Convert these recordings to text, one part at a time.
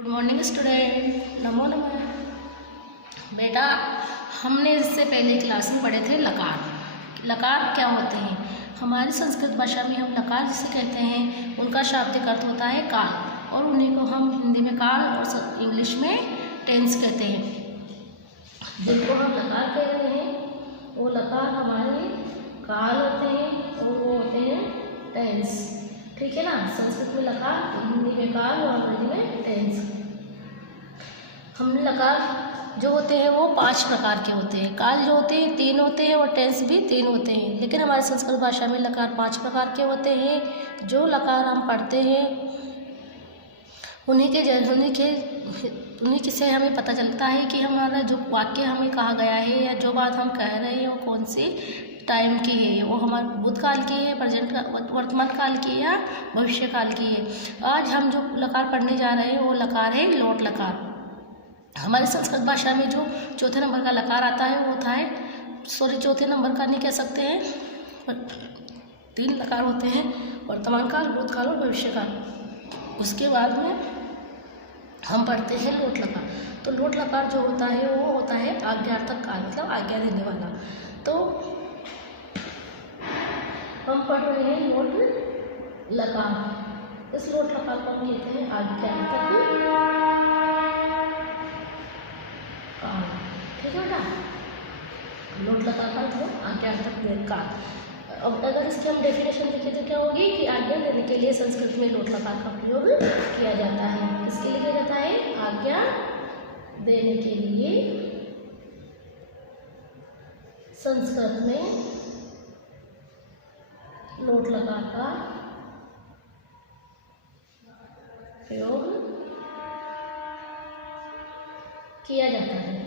Good morning student, नमो नमः। बेटा, हमने इससे पहले क्लास में पढ़े थे लकार। लकार क्या होते हैं? हमारी संस्कृत भाषा में हम लकार जिसे कहते हैं उनका शाब्दिक अर्थ होता है काल, और उन्हीं को हम हिंदी में काल और इंग्लिश में टेंस कहते हैं। जिनको हम लकार कह रहे हैं वो लकार हमारे काल होते हैं और वो होते हैं टेंस। ठीक है ना। संस्कृत में लकार, हिंदी में काल और अंग्रेजी में टेंस। हमने लकार जो होते हैं वो 5 प्रकार के होते हैं। काल जो होते हैं 3 होते हैं और टेंस भी 3 होते हैं। लेकिन हमारी संस्कृत भाषा में लकार 5 प्रकार के होते हैं। जो लकार हम पढ़ते हैं उन्हीं से हमें पता चलता है कि हमारा जो वाक्य हमें कहा गया है या जो बात हम कह रहे हैं वो कौन सी टाइम की है, वो हमारे भूतकाल की है, प्रेजेंट का वर्तमान काल की या भविष्य काल की है। आज हम जो लकार पढ़ने जा रहे हैं वो लकार है लोट लकार। हमारी संस्कृत भाषा में जो चौथे नंबर का लकार आता है वो होता है, चौथे नंबर का नहीं कह सकते हैं, 3 लकार होते हैं, वर्तमान काल, भूतकाल और भविष्य काल। उसके बाद में हम पढ़ते हैं लोट लकार। तो लोट लकार जो होता है वो होता है आज्ञार्थक काल, मतलब आज्ञा देने वाला। तो हम पढ़ रहे हैं लोट लकार। इस लोट लकार को हम कहते हैं आज्ञार्थक काल। ठीक है बेटा, लोट लकार का मतलब आज्ञार्थक काल। अब अगर इसकी हम डेफिनेशन देखें तो क्या होगी कि आज्ञा देने के लिए संस्कृत में लोट लकार का प्रयोग किया जाता है। इसके लिए किया जाता है आज्ञा देने के लिए संस्कृत में लोट लकार का प्रयोग किया जाता है।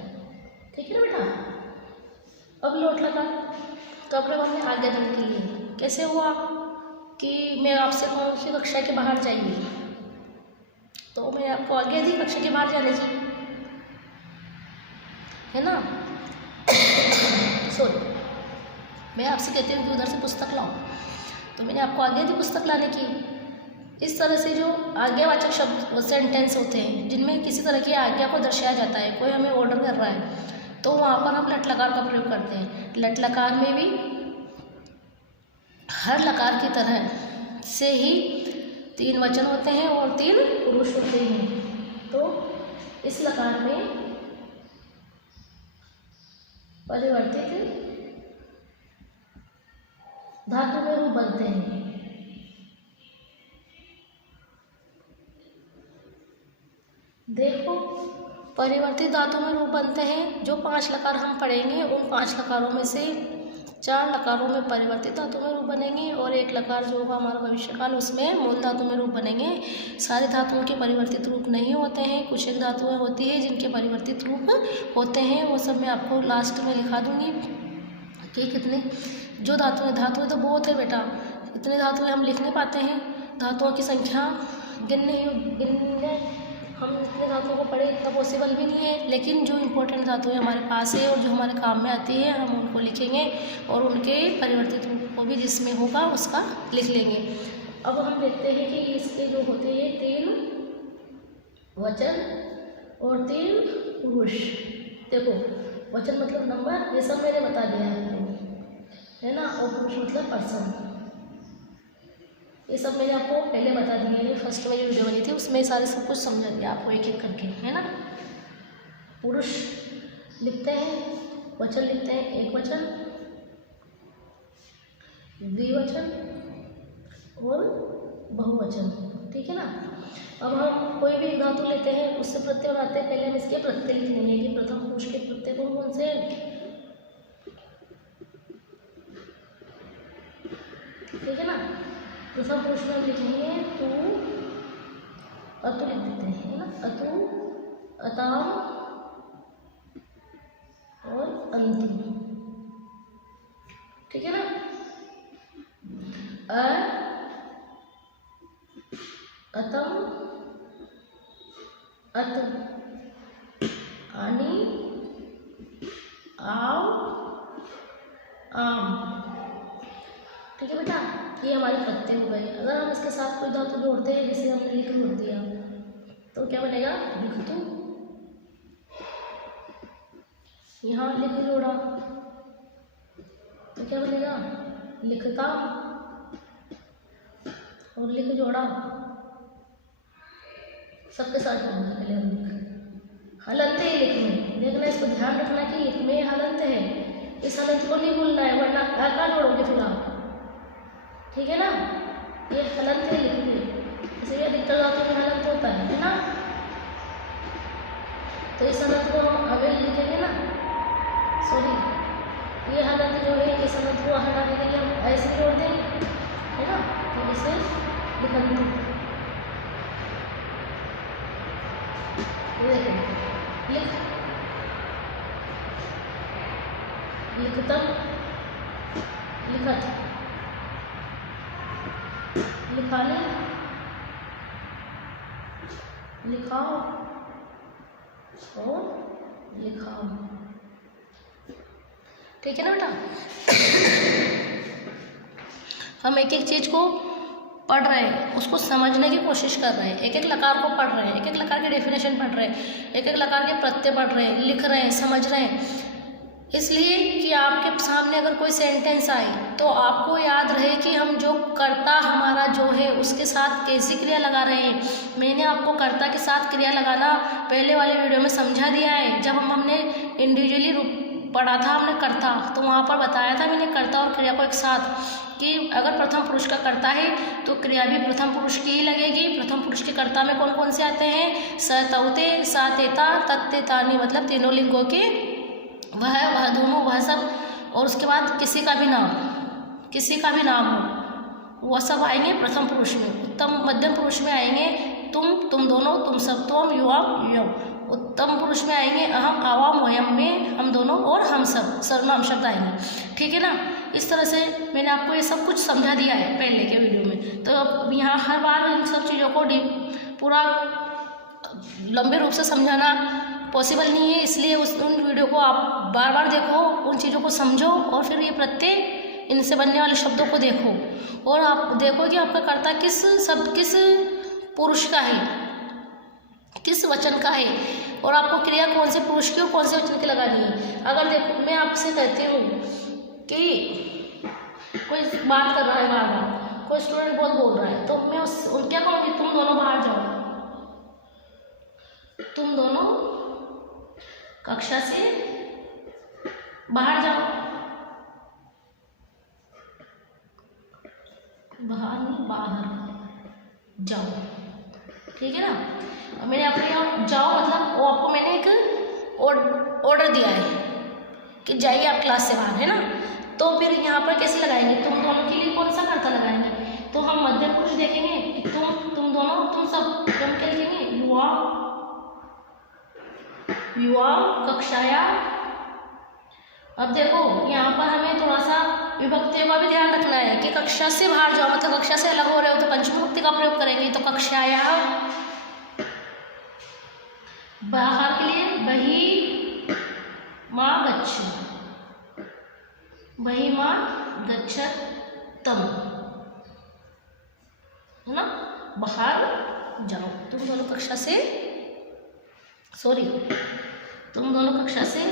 ठीक है ना बेटा। अब लोट लकार का प्रयोग हमने आज्ञा देने के लिए कैसे हुआ कि मैं आपसे कहूँ कि कक्षा के बाहर जाइए, तो मैं आपको आज्ञा दी कक्षा के बाहर जाने की, है ना। सॉरी, मैं आपसे कहती हूँ कि उधर से पुस्तक लाओ, तो मैंने आपको आज्ञा दी पुस्तक लाने की। इस तरह से जो आज्ञावाचक शब्द सेंटेंस होते हैं जिनमें किसी तरह की आज्ञा को दर्शाया जाता है, कोई हमें ऑर्डर कर रहा है, तो वहाँ पर हम लट लकार का प्रयोग करते हैं। लट लकार में भी हर लकार की तरह से ही 3 वचन होते हैं और 3 पुरुष होते हैं। तो इस लकार में परिवर्तित धातु में रूप बनते हैं। देखो, परिवर्तित धातु में रूप बनते हैं। जो 5 लकार हम पढ़ेंगे उन 5 लकारों में से 4 लकारों में परिवर्तित धातु में रूप बनेंगे और 1 लकार जो होगा हमारा भविष्यकाल उसमें मूल धातु में रूप बनेंगे। सारे धातुओं के परिवर्तित रूप नहीं होते हैं, कुछ एक धातुएं होती है जिनके परिवर्तित रूप होते हैं। वो सब मैं आपको लास्ट में लिखा दूंगी कि कितने जो धातुएं तो बहुत है बेटा, इतने धातुएं हम लिख नहीं पाते हैं। धातुओं की संख्या गिनने हम इतने धातुओं को पढ़े इतना पॉसिबल भी नहीं है। लेकिन जो इम्पोर्टेंट धातुएं हमारे पास है और जो हमारे काम में आती है हम उनको लिखेंगे और उनके परिवर्तित रूप को भी जिसमें होगा उसका लिख लेंगे। अब हम देखते हैं कि इसके जो होते हैं 3 वचन और 3 पुरुष। देखो, वचन मतलब नंबर, ये सब मैंने बता दिया है ना, और पुरुष मतलब पर्सन। ये सब मैंने आपको पहले बता दिए हैं, फर्स्ट में जो वीडियो बनी थी उसमें सारे सब कुछ समझा दिया आपको एक एक करके, है ना। पुरुष लिखते हैं, वचन लिखते हैं, एक वचन, द्विवचन और बहुवचन। ठीक है ना। अब हम कोई भी धातु लेते हैं उससे प्रत्यय बनाते हैं। पहले हम इसके प्रत्यय लिख लेंगे कि प्रथम पुरुष के प्रत्यय कौन कौन से हैं। ठीक है ना। प्रथम पुरुष में हम लिखेंगे तू, अतु लिख देते हैं, है ना, अतु, अताम और अंतिम। ठीक है ना। अतम, अत, आनी, आव, आम। ठीक है बेटा, ये हमारे प्रत्यय हो गए। अगर हम इसके साथ कोई धातु जोड़ते हैं, जैसे हमने लिख दिया तो क्या बनेगा, लिखतु। यहाँ लिख जोड़ा तो क्या बनेगा, लिखता, और लिख जोड़ा सबके साथ जोड़ना। पहले हम लिख, हलंत है लिख में, देखना इसको ध्यान रखना कि लिख में हलंत है, इस हलंत को नहीं भूलना है, वरना क्या जोड़ोगे फिर आप, ठीक है ना। ये हलंत है लिख में, इसलिए अधिकतर धातु में हलंत होता है ना। तो इस हलंत को हम अवेल लिखेंगे ना, सॉरी ये हलंत जो है इस हलंत को हटाने के लिए हम ऐसे जोड़ देंगे, है ना। तो इसे लिखंतु, लिख, लिखतम, लिखत, लिखाने, लिखाओ और लिखाओ, ठीक है ना बेटा। हम एक एक चीज को पढ़ रहे हैं, उसको समझने की कोशिश कर रहे हैं, एक एक लकार को पढ़ रहे हैं, एक एक लकार की डेफिनेशन पढ़ रहे हैं, एक एक लकार के प्रत्यय पढ़ रहे हैं, लिख रहे हैं, समझ रहे हैं, इसलिए कि आपके सामने अगर कोई सेंटेंस आए तो आपको याद रहे कि हम जो कर्ता हमारा जो है उसके साथ कैसी क्रिया लगा रहे हैं। मैंने आपको कर्ता के साथ क्रिया लगाना पहले वाले वीडियो में समझा दिया है। जब हमने इंडिविजुअली पढ़ा था हमने कर्ता, तो वहाँ पर बताया था मैंने कर्ता और क्रिया को एक साथ, कि अगर प्रथम पुरुष का कर्ता है तो क्रिया भी प्रथम पुरुष की ही लगेगी। प्रथम पुरुष के कर्ता में कौन कौन से आते हैं, स तौते, सा तेता, तत्ते तानी, मतलब तीनों लिंगों के, वह दोनों, वह सब, और उसके बाद किसी का भी नाम, किसी का भी नाम हो, वह सब आएंगे प्रथम पुरुष में। उत्तम मध्यम पुरुष में आएंगे तुम दोनों, तुम सब, तुम, युवाम, यम। उत्तम पुरुष में आएंगे अहम, आवाम, वयम में हम दोनों, और हम सब, सर्वनाम शब्द आएंगे, ठीक है ना। इस तरह से मैंने आपको ये सब कुछ समझा दिया है पहले के वीडियो में। तो अब यहाँ हर बार इन सब चीज़ों को पूरा लंबे रूप से समझाना पॉसिबल नहीं है, इसलिए उन वीडियो को आप बार बार देखो, उन चीज़ों को समझो, और फिर ये प्रत्यय इनसे बनने वाले शब्दों को देखो, और आप देखो कि आपका कर्ता किस पुरुष का है, किस वचन का है, और आपको क्रिया कौन से पुरुष की और कौन से वचन की लगानी है। अगर देखो मैं आपसे कहती हूँ कि कोई बात कर रहा है बार बार, कोई स्टूडेंट बहुत बोल रहा है, तो मैं क्या कहूँगी, तुम दोनों बाहर जाओ, तुम दोनों कक्षा से बाहर जाओ, बाहर जाओ, ठीक है ना। और मैंने आपको यहाँ जाओ मतलब वो आपको मैंने एक ऑर्डर दिया है कि जाइए आप क्लास से बाहर, है ना। तो फिर यहाँ पर कैसे लगाएंगे, तुम दोनों के लिए कौन सा कर्ता लगाएंगे, तो हम मध्यम पुरुष देखेंगे कि तुम दोनों, तुम सब, तुम क्या लिखेंगे, युवा कक्षाया। अब देखो यहाँ पर हमें थोड़ा सा विभक्तियों का भी ध्यान रखना है कि कक्षा से बाहर जाओ मतलब कक्षा से अलग हो रहे हो तो पंचमी विभक्ति का प्रयोग करेंगे, तो कक्षाया। बाहर के लिए बही माँ गच्छ, बही माँ गच्छतम, है ना। बाहर जाओ, तुम दोनों कक्षा से, तुम दोनों कक्षा से,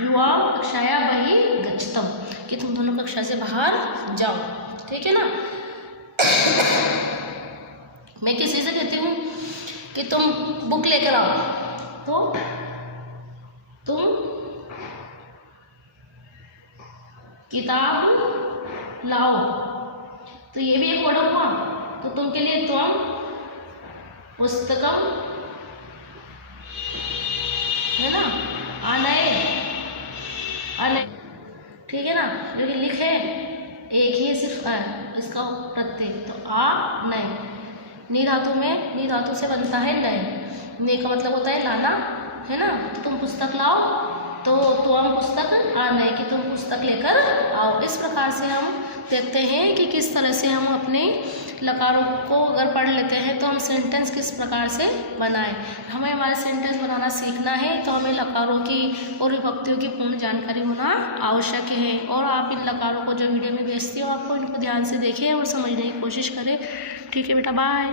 युवा कक्षाया बही गच्छतम, कि तुम दोनों कक्षा से बाहर जाओ, ठीक है ना। मैं किसी से कहती हूँ कि तुम बुक लेकर आओ, तो तुम किताब लाओ, तो ये भी एक ऑर्डर हुआ। तो तुम के लिए तुम पुस्तकम, है ना, आनय, ठीक है ना। लेकिन लिखे एक ही सिर्फ इसका प्रत्यय, तो आ नय, नी धातु में, नी धातु से बनता है नय, ने का मतलब होता है लाना, है ना। तो तुम पुस्तक लाओ, तो तुम पुस्तक आनय, कि तुम पुस्तक लेकर आओ। इस प्रकार से हम देखते हैं कि किस तरह से हम अपने लकारों को अगर पढ़ लेते हैं तो हम सेंटेंस किस प्रकार से बनाएं। हमें हमारे सेंटेंस बनाना सीखना है तो हमें लकारों की और विभक्तियों की पूर्ण जानकारी होना आवश्यक है। और आप इन लकारों को जो वीडियो में भेजती हो आपको इनको ध्यान से देखें और समझने की कोशिश करें। ठीक है बेटा, बाय।